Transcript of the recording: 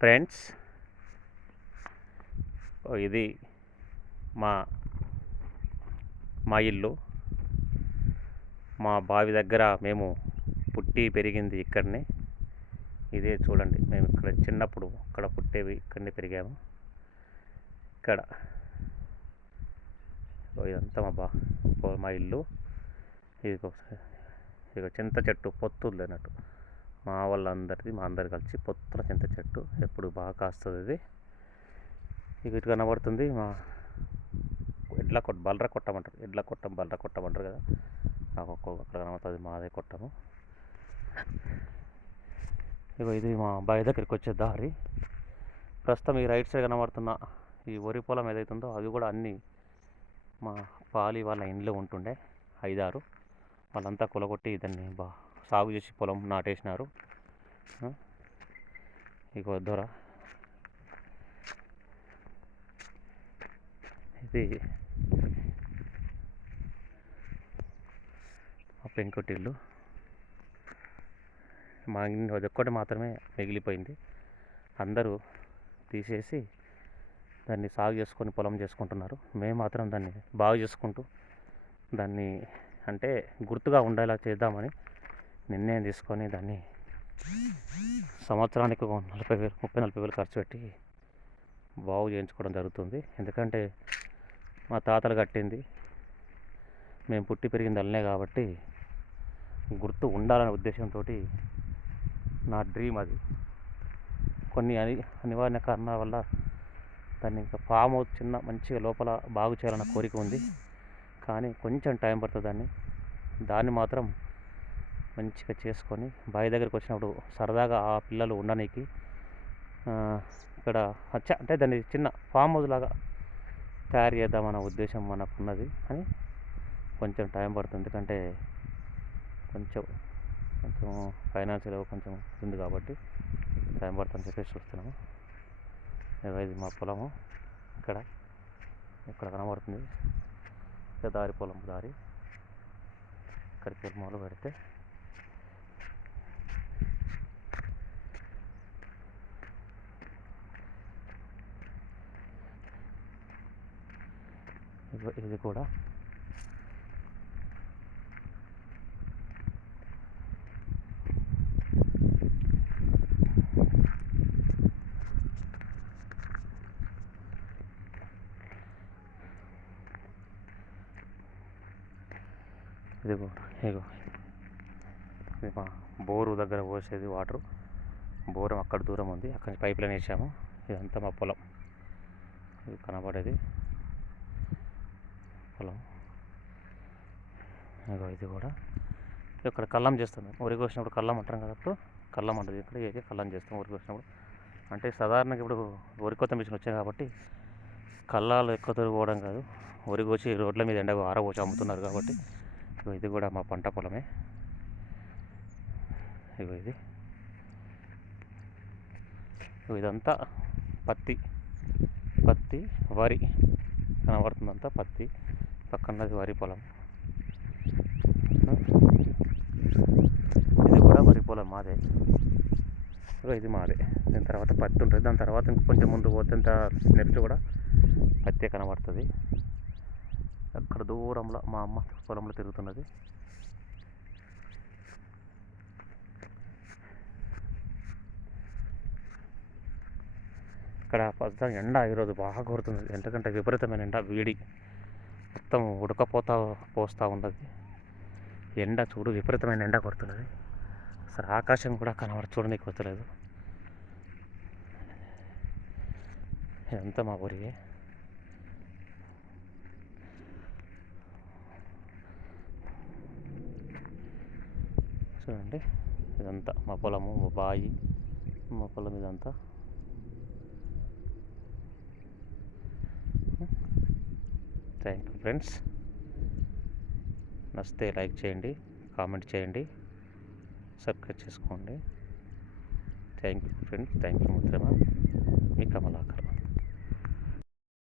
Friends, ఇది మా మా ఇల్లు. మా బావి దగ్గర మేము పుట్టి పెరిగింది ఇక్కడనే. ఇదే చూడండి, మేము ఇక్కడ చిన్నప్పుడు ఇక్కడ పుట్టేవి, ఇక్కడనే పెరిగాము. ఇక్కడ ఇదంతా మా ఇల్లు. ఇది చింత చెట్టు పొత్తులు అన్నట్టు. మా వాళ్ళందరిది, మా అందరు కలిసి పొత్తుల చింత చెట్టు ఎప్పుడు బాగా కాస్తుంది. ఇది ఇటు కనబడుతుంది మా బలర కొట్టమంటారు. బలర కొట్టమంటారు కదా, అక్కడ కనబడుతుంది మాదే కొట్టము. ఇది మా బావి దగ్గరికి వచ్చే దారి. ప్రస్తుతం ఈ రైట్ సైడ్ కనబడుతున్న ఈ వరి పొలం ఏదైతుందో అవి కూడా అన్నీ మా పాలి వాళ్ళ ఇంట్లో ఉంటుండే 5-6. వాళ్ళంతా కొలగొట్టి దాన్ని సాగు చేసి పొలం నాటేసినారు. ఇక దొర ఇది ఆ పెంకుటిల్లు. మా అదొక్కటి మాత్రమే మిగిలిపోయింది. అందరూ తీసేసి దాన్ని సాగు చేసుకొని పొలం చేసుకుంటున్నారు. మేము మాత్రం దాన్ని బాగు చేసుకుంటూ దాన్ని అంటే గుర్తుగా ఉండేలా చేద్దామని నిర్ణయం తీసుకొని దాన్ని సంవత్సరానికి 30,000-40,000 ఖర్చు పెట్టి బాగు చేయించుకోవడం జరుగుతుంది. ఎందుకంటే మా తాతలు కట్టింది, మేము పుట్టి పెరిగింది అల్లనే కాబట్టి గుర్తు ఉండాలనే ఉద్దేశంతో నా డ్రీమ్ అది. కొన్ని అనివార్య కారణాల వల్ల దాన్ని ఇంకా ఫామ్ హౌస్ చిన్న మంచిగా లోపల బాగు చేయాలన్న కోరిక ఉంది. కానీ కొంచెం టైం పడుతుంది. దాన్ని మాత్రం మంచిగా చేసుకొని బావి దగ్గరికి వచ్చినప్పుడు సరదాగా ఆ పిల్లలు ఉండడానికి ఇక్కడ అంటే దాన్ని చిన్న ఫామ్ హౌస్ లాగా తయారు చేద్దామన్న ఉద్దేశం మనకున్నది. అని కొంచెం టైం పడుతుంది, ఎందుకంటే కొంచెం ఫైనాన్షియల్ కొంచెం ఉంది కాబట్టి టైం పడుతుందని చెప్పేసి చూస్తున్నాము. ఇది మా పొలము. ఇక్కడ కనబడుతుంది దారి, పొలం దారి. ఇక్కడికి మొదలు పెడితే ఇది కూడా ఇది మా బోరు దగ్గర పోసేది వాటరు. బోరు అక్కడ దూరం ఉంది, అక్కడి నుంచి పైప్ లైన్ వేసాము. ఇదంతా మా పొలం. ఇది కనబడేది పొలం. ఇది కూడా ఇక్కడ కల్లం చేస్తాం. వరి కోసినప్పుడు కల్లం అంటాం కదా, అప్పుడు కల్లం అంటుంది. ఇక్కడ కల్లం చేస్తాం వరి కోసినప్పుడు. అంటే సాధారణంగా ఇప్పుడు వరి కోత మిషన్ వచ్చాయి కాబట్టి కల్లాలు ఎక్కువ తిరిగిపోవడం కాదు, వరి కోసి రోడ్ల మీద ఎండకు ఆరబోసి అమ్ముతున్నారు కాబట్టి. ఇది కూడా మా పంట పొలమే. ఇదంతా పత్తి, వరి కనబడుతుందంతా పత్తి. పక్కనది వరి పొలం. ఇది కూడా వరి పొలం మాదే. ఇది మాదే. దాని తర్వాత పత్తి ఉంటుంది. దాని తర్వాత ఇంకొంచెం ముందు పోతే నెక్స్ట్ కూడా పత్తి కనబడుతుంది. అక్కడ దూరంలో మా అమ్మ పొలంలో తిరుగుతున్నది. ఇక్కడ ప్రస్తుతం ఎండ ఈరోజు బాగా కొడుతుంది. ఎందుకంటే విపరీతమైన ఎండ, వేడి మొత్తం పోస్తూ ఉన్నది. ఎండ చూడు, విపరీతమైన ఎండ కొడుతున్నది. అసలు ఆకాశం కూడా చూడడానికి వస్తలేదు. ఇదంతా మా ఊరి. చూడండి, ఇదంతా మా పొలము, మా బావి, మా పొలం ఇదంతా. Thank you friends. నచ్చితే లైక్ చేయండి, కామెంట్ చేయండి, సబ్స్క్రైబ్ చేసుకోండి. Thank you friends. Thank you మిత్రమా. మీ కమలాకర్.